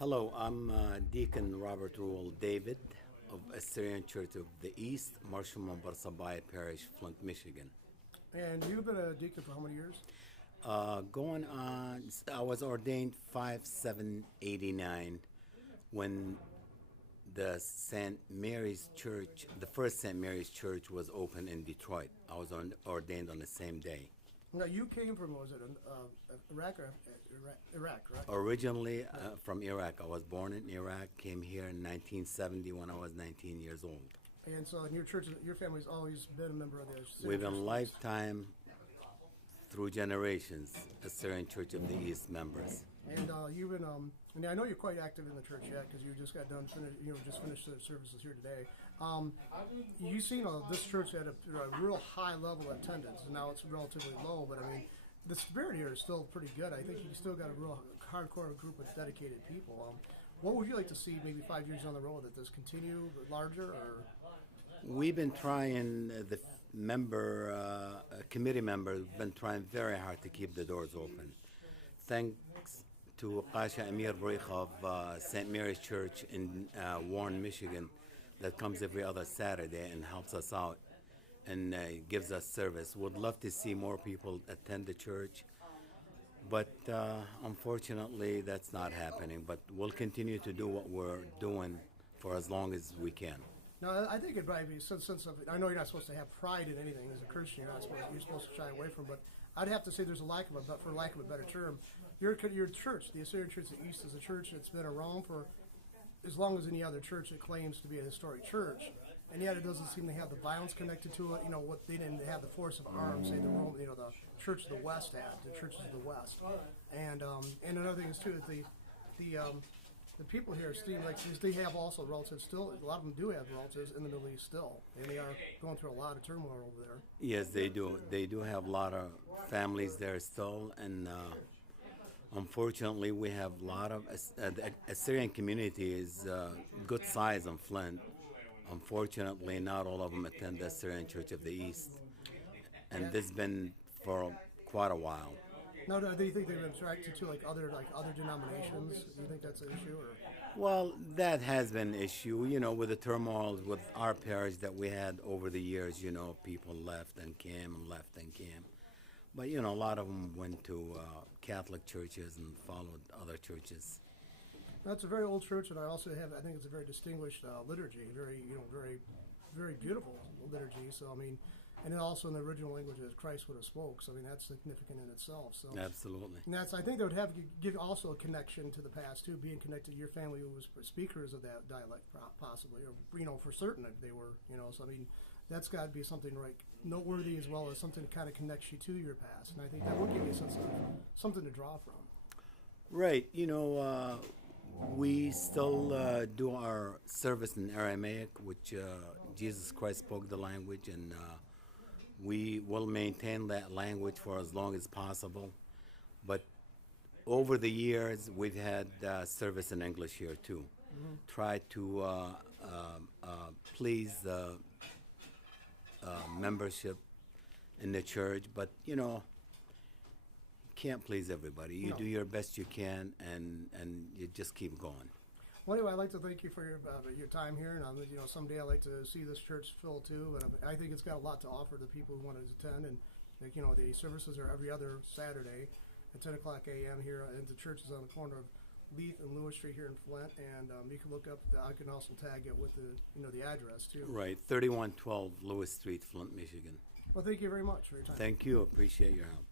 Hello, I'm Deacon Robert Rule David of Assyrian Church of the East, Marshall Sabaya Parish, Flint, Michigan. And you've been a deacon for how many years? Going on, I was ordained 5/7/89 when the St. Mary's Church, the first St. Mary's Church, was opened in Detroit. I was ordained on the same day. Now, you came from, was it Iraq or Iraq, right? Originally from Iraq. I was born in Iraq, came here in 1970 when I was 19 years old. And so in your church, your family's always been a member of the Assyrian We've been Church. lifetime, through generations, Assyrian Church of the East members. And you've been, and I know you're quite active in the church yet because you just got done, just finished the services here today. You've seen this church at a real high level of attendance, and now it's relatively low, but I mean, the spirit here is still pretty good. I think you still got a real hardcore group of dedicated people. What would you like to see maybe 5 years down the road? That this continue larger, or? We've been trying, the committee members have been trying very hard to keep the doors open. Thanks to Qasha Amir Roich of St. Mary's Church in Warren, Michigan, that comes every other Saturday and helps us out and gives us service. Would love to see more people attend the church, but unfortunately that's not happening. But we'll continue to do what we're doing for as long as we can. No, I think it'd probably be some sense of. I know you're not supposed to have pride in anything as a Christian. You're supposed to shy away from. But I'd have to say there's for lack of a better term, your church, the Assyrian Church of the East, is a church that's been around for as long as any other church that claims to be a historic church, and yet it doesn't seem to have the violence connected to it. You know what? They didn't have the force of arms, say the Church of the West had, the churches of the West, and another thing is too that the people here seem like they have also relatives still. A lot of them do have relatives in the Middle East still, and they are going through a lot of turmoil over there. Yes, they do. They do have a lot of families there still, and unfortunately, we have a lot of the Assyrian community is good size in Flint. Unfortunately, not all of them attend the Assyrian Church of the East, and this has been for quite a while. Now, do you think they've been attracted to other denominations? Do you think that's an issue? Or? Well, that has been an issue, with the turmoil with our parish that we had over the years. People left and came and left and came. But, a lot of them went to Catholic churches and followed other churches. That's a very old church, and I think it's a very distinguished liturgy, very, very beautiful liturgy. So, I mean, and then also in the original language that Christ would have spoke. So, I mean, that's significant in itself. So, absolutely. And I think they would have to give also a connection to the past, too, being connected to your family who was speakers of that dialect, possibly, or, for certain if they were, So, I mean, that's got to be something noteworthy as well as something that kind of connects you to your past. And I think that will give you a sense of something to draw from. Right. We still do our service in Aramaic, which Jesus Christ spoke the language, and we will maintain that language for as long as possible. But over the years, we've had service in English here too. Mm-hmm. Try to please the membership in the church, but can't please everybody. You do your best you can, and you just keep going. Well, anyway, I'd like to thank you for your time here, and someday I'd like to see this church filled too. And I think it's got a lot to offer to people who want to attend. And the services are every other Saturday at 10 o'clock a.m. here, and the church is on the corner of Leith and Lewis Street here in Flint. And you can look up. I can also tag it with the address too. Right, 3112 Lewis Street, Flint, Michigan. Well, thank you very much for your time. Thank you. Appreciate your help.